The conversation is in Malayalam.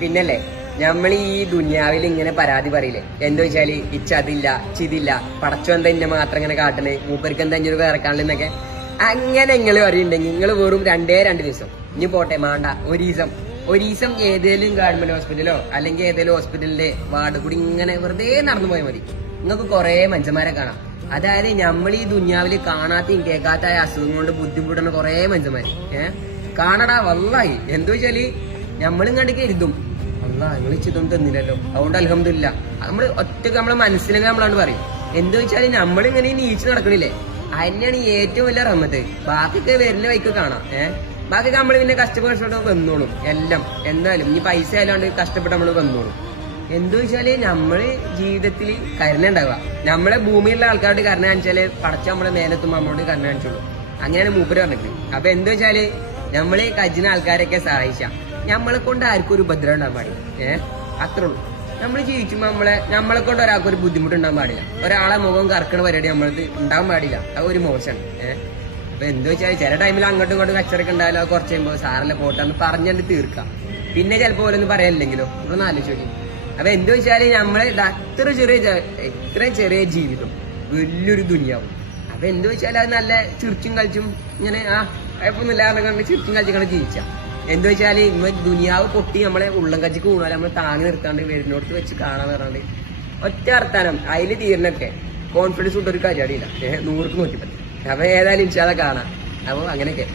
പിന്നല്ലേ നമ്മൾ ഈ ദുനിയാവിൽ ഇങ്ങനെ പരാതി പറയില്ലേ, എന്താ വെച്ചാല് ഇച്ചതില്ല ചിതില്ല, പടച്ചു എന്താ ഇന്നെ മാത്രം ഇങ്ങനെ കാട്ടണേ, മൂപ്പർക്ക് എന്താ ഇഞ്ഞൊരു വേറെക്കാണെന്നൊക്കെ അങ്ങനെ നിങ്ങൾ പറയുന്നുണ്ടെങ്കിൽ നിങ്ങൾ വെറും 2 ദിവസം ഇനി പോട്ടെ മാണ്ട ഒരു ദിവസം ഏതേലും ഗവൺമെന്റ് ഹോസ്പിറ്റലോ അല്ലെങ്കിൽ ഏതേലും ഹോസ്പിറ്റലിന്റെ വാർഡ് കൂടി ഇങ്ങനെ വെറുതെ നടന്നു പോയാൽ മതി. നിങ്ങൾക്ക് കുറെ മനുഷ്യന്മാരെ കാണാം. അതായത് നമ്മൾ ഈ ദുനിയാവില് കാണാത്തയും കേൾക്കാത്ത അസുഖം കൊണ്ട് ബുദ്ധിമുട്ടുന്ന കുറെ മനുഷ്യന്മാര് കാണടാ വല്ലായി. എന്താ വെച്ചാല് നമ്മളും കണ്ട് കരുതും അല്ലാ നിങ്ങൾ ഇതൊന്നും തന്നില്ലല്ലോ, അതുകൊണ്ട് അൽഹംദുലില്ലാ നമ്മള് ഒറ്റക്ക് നമ്മളെ മനസ്സിലെങ്കിൽ നമ്മളാണ് പറയും. എന്താ വെച്ചാല് നമ്മളിങ്ങനെ നീച്ച് നടക്കണില്ലേ, അതിനാണ് ഏറ്റവും വലിയ റഹ്മത്ത്. ബാക്കിയൊക്കെ വരുന്ന വൈക്ക് കാണാം. ബാക്കി നമ്മൾ പിന്നെ കഷ്ടപ്പെട്ട് വന്നോളും എല്ലാം. എന്നാലും ഇനി പൈസ ആയാലും കഷ്ടപ്പെട്ട് നമ്മൾ വന്നോളും. എന്താ വെച്ചാല് നമ്മള് ജീവിതത്തിൽ കരുണ നമ്മളെ ഭൂമിയിലുള്ള ആൾക്കാരോട് കരുണ കാണിച്ചാല് പടച്ച നമ്മളെ മേലെത്തുമ്പോ നമ്മളോട് കരുണ കാണിച്ചോളൂ. അങ്ങനെയാണ് മൂപ്പര് പറഞ്ഞിട്ട്. അപ്പൊ എന്താ വെച്ചാല് നമ്മള് കജിന ആൾക്കാരൊക്കെ സഹായിച്ച നമ്മളെ കൊണ്ട് ആർക്കും ഒരു ഉപദ്രവം ഉണ്ടാകാൻ പാടില്ല. അത്രേ ഉള്ളൂ. നമ്മൾ ജീവിക്കുമ്പോ നമ്മളെ കൊണ്ട് ഒരാൾക്ക് ഒരു ബുദ്ധിമുട്ടുണ്ടാകാൻ പാടില്ല. ഒരാളെ മുഖം കറക്കണ പരിപാടി നമ്മളത് ഉണ്ടാകാൻ പാടില്ല. അത് ഒരു മോശമാണ്. അപ്പൊ എന്താ വെച്ചാൽ ചില ടൈമിൽ അങ്ങോട്ടും ഇങ്ങോട്ടും കച്ചറൊക്കെ ഉണ്ടായാലോ കുറച്ച് കഴിയുമ്പോ സാറല്ലേ പോട്ടെന്ന് പറഞ്ഞിട്ട് തീർക്കാം. പിന്നെ ചിലപ്പോ ഓരോന്നും പറയാനില്ലെങ്കിലോ ഒന്ന് ആലോചിച്ചു. അപ്പൊ എന്താ വെച്ചാല് നമ്മളെ ഇത്ര ചെറിയ ജീവിതം വലിയൊരു ദുനിയാവും. അപ്പൊ എന്താ വെച്ചാൽ അത് നല്ല ചിരിച്ചും കളിച്ചും ഇങ്ങനെ കുഴപ്പമൊന്നുമില്ല ചിരിച്ചും കളിച്ചിങ്ങനെ ജീവിച്ച. എന്താ വെച്ചാല് ദുനിയാവ് പൊട്ടി നമ്മളെ ഉള്ളം കച്ചിക്ക് കൂടാതെ നമ്മൾ താങ്ങി നിർത്താണ്ട് വരുന്നോടത്ത് വെച്ച് കാണാന്ന് പറഞ്ഞാണ്ട് ഒറ്റ വർത്താനം അതിൽ തീർന്നൊക്കെ കോൺഫിഡൻസ് കൊണ്ട് ഒരു കാര്യമില്ല. 100ക്ക് 110. അപ്പൊ ഏതായാലും ഇൻഷാ അല്ലാഹ് കാണാം. അപ്പൊ അങ്ങനെയൊക്കെ